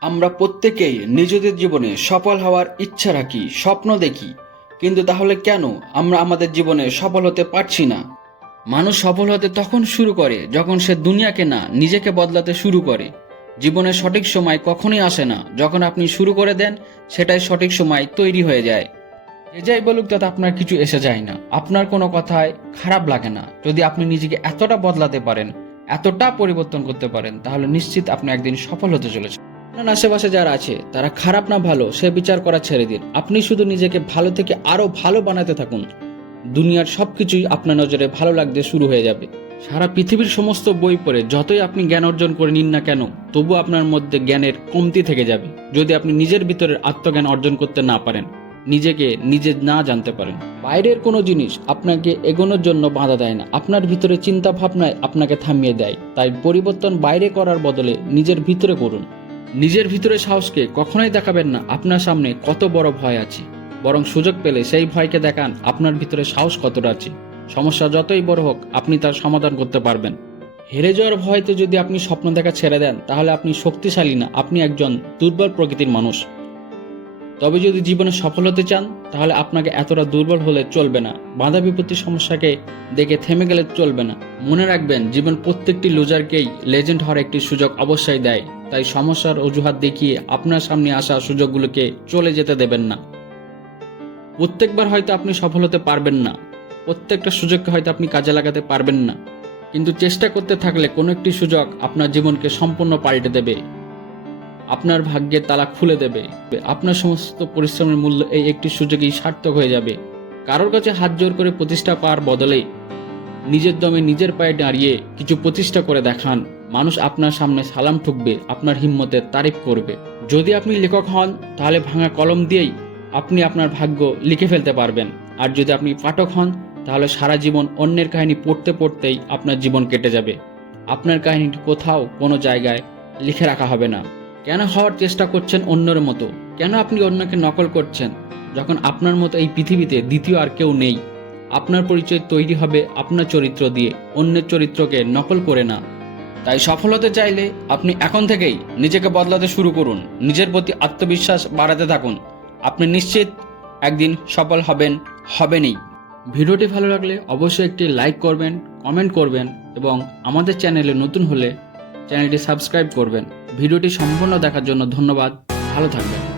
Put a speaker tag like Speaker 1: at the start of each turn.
Speaker 1: আমরা প্রত্যেকেই নিজেদের জীবনে সফল হওয়ার ইচ্ছা রাখি, স্বপ্ন দেখি। কিন্তু তাহলে কেন আমরা আমাদের জীবনে সফল হতে পারছি না? মানুষ সফল হতে তখন শুরু করে যখন সে দুনিয়াকে না, নিজেকে বদলাতে শুরু করে। জীবনের সঠিক সময় কখনই আসে না। যখন আপনি শুরু করে দেন, সেটাই সঠিক সময় তৈরি হয়ে যায়। যে যাই বলুক, তাতে আপনার কিছু এসে যায় না। আপনার কোনো কথায় খারাপ লাগে না। যদি আপনি নিজেকে এতটা বদলাতে পারেন, এতটা পরিবর্তন করতে পারেন, তাহলে নিশ্চিত আপনি একদিন সফল হতে চলেছেন। আপনার আশেপাশে যারা আছে, তারা খারাপ না, ভালো, সে বিচার করা ছেড়ে দিন। আপনি শুধু নিজেকে ভালো থেকে আরও ভালো বানাতে থাকুন। দুনিয়ার সবকিছুই আপনার নজরে ভালো লাগতে শুরু হয়ে যাবে। সারা পৃথিবীর সমস্ত বই পড়ে যতই আপনি জ্ঞান অর্জন করে নিন না কেন, তবু আপনার মধ্যে জ্ঞানের কমতি থেকে যাবে, যদি আপনি নিজের ভিতরের আত্মজ্ঞান অর্জন করতে না পারেন, নিজেকে নিজে না জানতে পারেন। বাইরের কোনো জিনিস আপনাকে এগোনোর জন্য বাধা দেয় না। আপনার ভিতরে চিন্তা ভাবনায় আপনাকে থামিয়ে দেয়। তাই পরিবর্তন বাইরে করার বদলে নিজের ভিতরে করুন। নিজের ভিতরে সাহসকে কখনোই দেখাবেন না, আপনার সামনে কত বড় ভয় আছে। বরং সুযোগ পেলে সেই ভয়কে দেখান, আপনার ভিতরে সাহস কতটা আছে। সমস্যা যতই বড় হোক, আপনি তার সমাধান করতে পারবেন। হেরে যাওয়ার ভয়তে যদি আপনি স্বপ্ন দেখা ছেড়ে দেন, তাহলে আপনি শক্তিশালী না, আপনি একজন দুর্বল প্রকৃতির মানুষ। তবে যদি জীবনে সফল হতে চান, তাহলে আপনাকে এতটা দুর্বল হলে চলবে না। বাধা বিপত্তির সমস্যাকে দেখে থেমে গেলে চলবে না। মনে রাখবেন, জীবন প্রত্যেকটি লুজারকেই লেজেন্ড হওয়ার একটি সুযোগ অবশ্যই দেয়। তাই সমস্যার অজুহাত দেখিয়ে আপনার সামনে আসা সুযোগগুলোকে চলে যেতে দেবেন না। প্রত্যেকবার হয়তো আপনি সফল হতে পারবেন না। প্রত্যেকটা সুযোগকে হয়তো আপনি কাজে লাগাতে পারবেন না। কিন্তু চেষ্টা করতে থাকলে কোনো একটি সুযোগ আপনার জীবনকে সম্পূর্ণ পাল্টে দেবে। আপনার ভাগ্যের তালা খুলে দেবে। আপনার সমস্ত পরিশ্রমের মূল্য এই একটি সুযোগেই সার্থক হয়ে যাবে। কারোর কাছে হাত জোর করে প্রতিষ্ঠা পাওয়ার বদলে নিজের দমে নিজের পায়ে দাঁড়িয়ে কিছু প্রতিষ্ঠা করে দেখান। মানুষ আপনার সামনে সালাম ঠুকবে, আপনার হিম্মতের তারিফ করবে। যদি আপনি লেখক হন, তাহলে ভাঙা কলম দিয়েই আপনি আপনার ভাগ্য লিখে ফেলতে পারবেন। আর যদি আপনি পাঠক হন, তাহলে সারা জীবন অন্যের কাহিনী পড়তে পড়তেই আপনার জীবন কেটে যাবে। আপনার কাহিনীটি কোথাও কোনো জায়গায় লিখে রাখা হবে না। কেন হওয়ার চেষ্টা করছেন অন্যের মতো? কেন আপনি অন্যকে নকল করছেন? যখন আপনার মতো এই পৃথিবীতে দ্বিতীয় আর কেউ নেই। আপনার পরিচয় তৈরি হবে আপনার চরিত্র দিয়ে, অন্যের চরিত্রকে নকল করে না। তাই সফল হতে চাইলে আপনি এখন থেকেই নিজেকে বদলাতে শুরু করুন। নিজের প্রতি আত্মবিশ্বাস বাড়াতে থাকুন। আপনি নিশ্চিত একদিন সফল হবেন, হবেনই। ভিডিওটি ভালো লাগলে অবশ্যই একটি লাইক করবেন, কমেন্ট করবেন এবং আমাদের চ্যানেলে নতুন হলে চ্যানেলটি সাবস্ক্রাইব করবেন। ভিডিওটি সম্পূর্ণ দেখার জন্য ধন্যবাদ। ভালো থাকবেন।